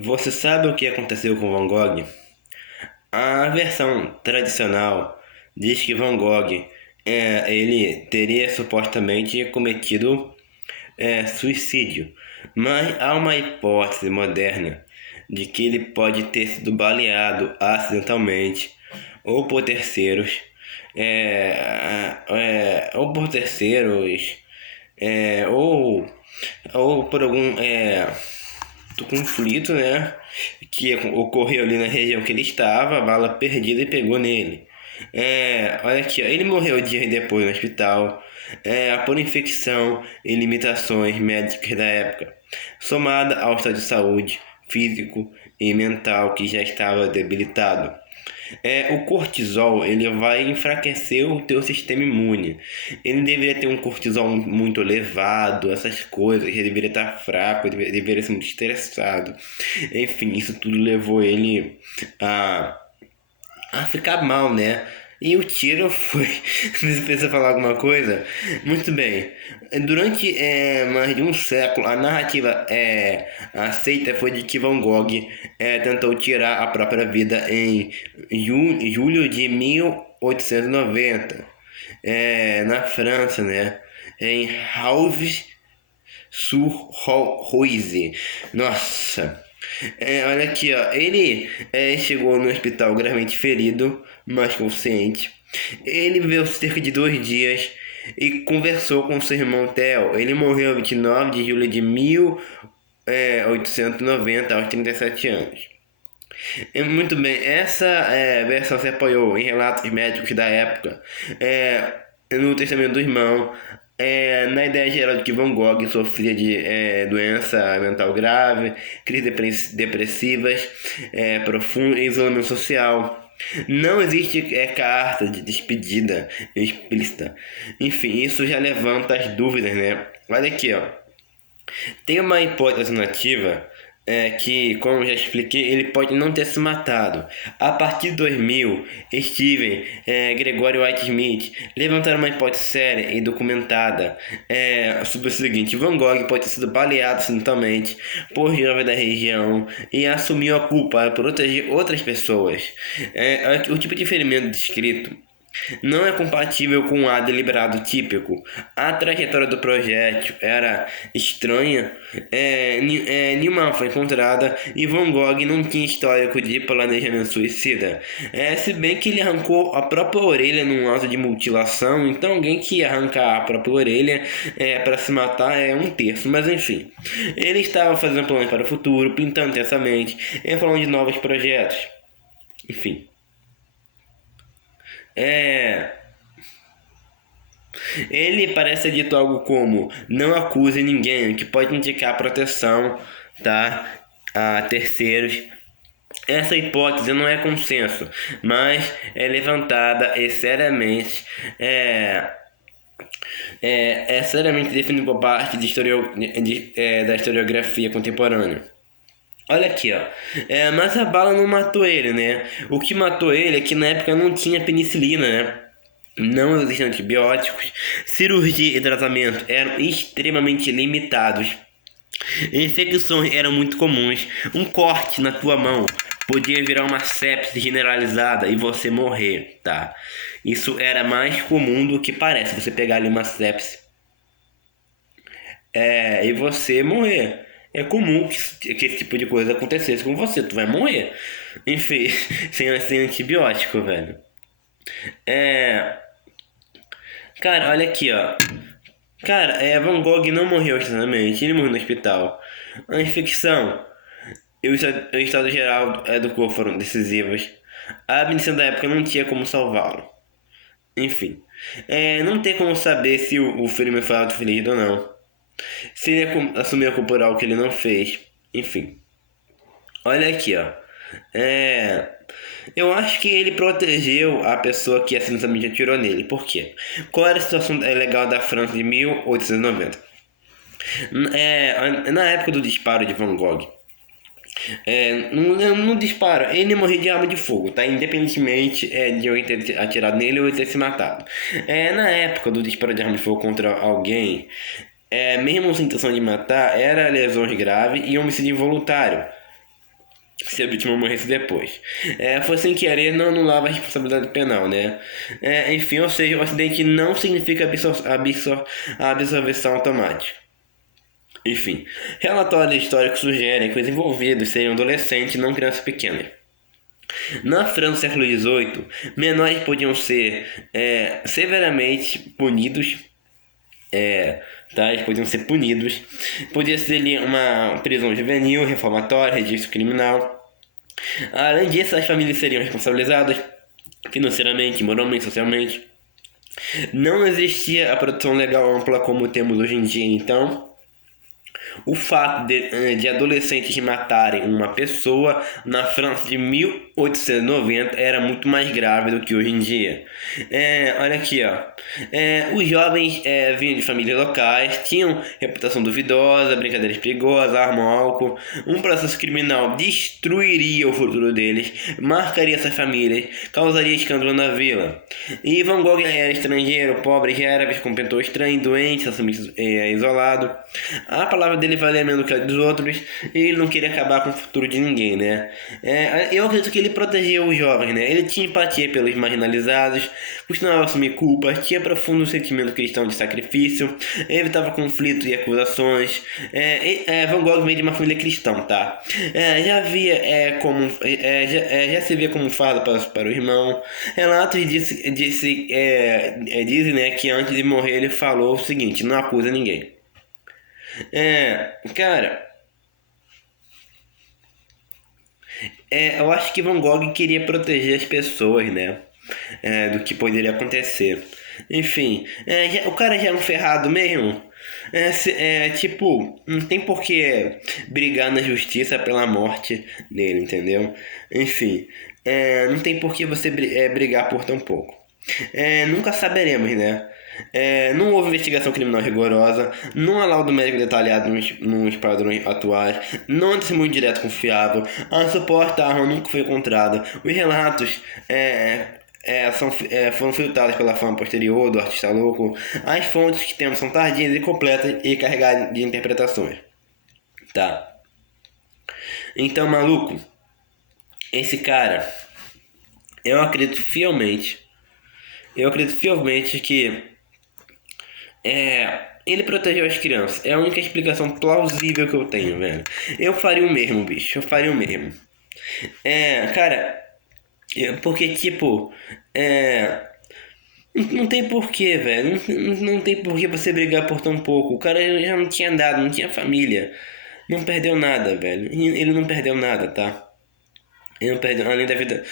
Você sabe o que aconteceu com Van Gogh? A versão tradicional diz que Van Gogh ele teria supostamente cometido suicídio, mas há uma hipótese moderna de que ele pode ter sido baleado acidentalmente ou por terceiros, ou por terceiros, ou por algum do conflito, né, que ocorreu ali na região que ele estava, a bala perdida e pegou nele. Olha aqui, ó, ele morreu dias depois no hospital, por infecção e limitações médicas da época, somada ao estado de saúde físico e mental que já estava debilitado. O cortisol, ele vai enfraquecer o teu sistema imune. Ele deveria ter um cortisol muito elevado, essas coisas, ele deveria estar fraco, ele deveria ser muito estressado. Enfim, isso tudo levou ele a, a ficar mal, né? E o tiro foi. Você precisa falar alguma coisa? Muito bem. Durante mais de um século, a narrativa aceita foi de que Van Gogh tentou tirar a própria vida em julho de 1890, na França, né? Em Hauves-sur-Oise. Nossa! Olha aqui, ó. Ele chegou no hospital gravemente ferido, mas consciente. Ele viveu cerca de 2 dias e conversou com seu irmão Theo. Ele morreu 29 de julho de 1890, aos 37 anos. Muito bem, essa versão se apoiou em relatos médicos da época, no testamento do irmão, na ideia geral de que Van Gogh sofria de doença mental grave, crises depressivas, profundo isolamento social. Não existe carta de despedida explícita. Enfim, isso já levanta as dúvidas, né? Olha aqui, ó. Tem uma hipótese alternativa que, como eu já expliquei, ele pode não ter se matado. A partir de 2000, Steven Gregory White Smith levantaram uma hipótese séria e documentada sobre o seguinte: Van Gogh pode ter sido baleado acidentalmente por jovens da região e assumiu a culpa para proteger outras pessoas. O tipo de ferimento descrito não é compatível com o A deliberado típico. A trajetória do projétil era estranha, nenhuma foi encontrada e Van Gogh não tinha histórico de planejamento suicida. Se bem que ele arrancou a própria orelha num ato de mutilação, então alguém que arrancar a própria orelha para se matar é um terço, mas enfim. Ele estava fazendo planos para o futuro, pintando intensamente e falando de novos projetos. Enfim. É. Ele parece ter dito algo como: não acuse ninguém, o que pode indicar proteção, tá, a terceiros. Essa hipótese não é consenso, mas é levantada e seriamente é seriamente definida por parte da historiografia contemporânea. Olha aqui, ó. Mas a bala não matou ele, né? O que matou ele é que na época não tinha penicilina, né? Não existiam antibióticos, cirurgia e tratamento eram extremamente limitados. Infecções eram muito comuns. Um corte na tua mão podia virar uma sepse generalizada e você morrer, tá? Isso era mais comum do que parece. Você pegar ali uma sepse e você morrer. É comum que esse tipo de coisa acontecesse com você. Tu vai morrer. Enfim, sem antibiótico, velho. É. Cara, olha aqui, ó. Cara, Van Gogh não morreu instantaneamente, ele morreu no hospital. A infecção e o estado geral do corpo foram decisivos. A medicina da época não tinha como salvá-lo. Enfim, não tem como saber se o ferimento foi autoinfligido ou não. Se ele assumiu a culpa por algo que ele não fez. Enfim, olha aqui, ó. É, eu acho que ele protegeu a pessoa que acidentalmente atirou nele. Por quê? Qual era a situação legal da França de 1890? Na época do disparo de Van Gogh, no disparo, ele morreu de arma de fogo, tá? Independentemente de alguém ter atirado nele ou ele ter se matado. Na época do disparo de arma de fogo contra alguém, mesmo sem intenção de matar, era lesões graves e homicídio involuntário. se a vítima morresse depois. Foi sem querer, não anulava a responsabilidade penal, né? Enfim, ou seja, o acidente não significa absolvição automática. Enfim, relatórios históricos sugerem que os envolvidos seriam adolescentes, não crianças pequenas. Na França do século XVIII, menores podiam ser severamente punidos, tá? Eles podiam ser punidos. Podia ser ali uma prisão juvenil, reformatória, registro criminal. Além disso, as famílias seriam responsabilizadas financeiramente, moralmente, socialmente. Não existia a proteção legal ampla como temos hoje em dia, então o fato de adolescentes matarem uma pessoa na França de 1890 era muito mais grave do que hoje em dia. Olha aqui, ó. Os jovens vinham de famílias locais, tinham reputação duvidosa, brincadeiras perigosas, arma, álcool. Um processo criminal destruiria o futuro deles, marcaria essas famílias, causaria escândalo na vila. E Van Gogh era estrangeiro, pobre, já era visto como pintor estranho, doente, isolado. A palavra dele valia menos que a dos outros e ele não queria acabar com o futuro de ninguém, né? Eu acredito que ele protegia os jovens, né? Ele tinha empatia pelos marginalizados, costumava assumir culpas, tinha profundo sentimento cristão de sacrifício, evitava conflitos e acusações. Van Gogh veio de uma família cristã, tá? Já se via como fardo para o irmão. Relatos dizem, né, que antes de morrer ele falou o seguinte: não acusa ninguém. Cara, eu acho que Van Gogh queria proteger as pessoas, né? Do que poderia acontecer. Enfim, o cara já é um ferrado mesmo. Tipo, não tem por que brigar na justiça pela morte dele, entendeu? Enfim, não tem por que você brigar por tão pouco. Nunca saberemos, né? Não houve investigação criminal rigorosa, não há laudo médico detalhado nos padrões atuais, não há testemunho direto confiável, a suposta arma nunca foi encontrada, os relatos foram filtrados pela fama posterior do artista louco, as fontes que temos são tardias, incompletas e carregadas de interpretações. Tá? Então, maluco, esse cara, eu acredito fielmente que ele protegeu as crianças. É a única explicação plausível que eu tenho, velho. Eu faria o mesmo, bicho. Eu faria o mesmo. Cara, porque, tipo, não tem porquê, velho. Não tem porquê você brigar por tão pouco. O cara já não tinha nada, não tinha família. Não perdeu nada, velho. Ele não perdeu nada, tá? Ele não perdeu, além da vida.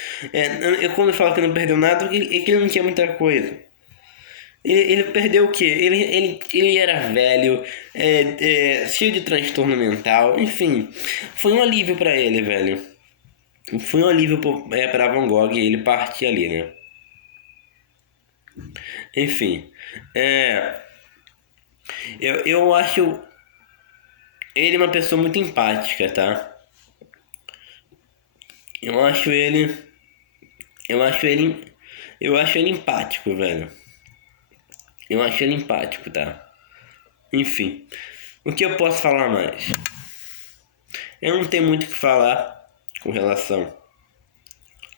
Quando eu falo que não perdeu nada, é que ele não tinha muita coisa. Ele perdeu o quê? Ele era velho, cheio de transtorno mental, enfim. Foi um alívio pra ele, velho. Foi um alívio pra Van Gogh e ele partir ali, né? Enfim. Eu acho ele uma pessoa muito empática, tá? Eu acho ele. Eu acho ele. Eu acho ele empático, velho. Eu acho ele empático, tá? Enfim. O que eu posso falar mais? Eu não tenho muito o que falar com relação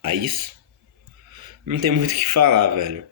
a isso. Não tem muito o que falar, velho.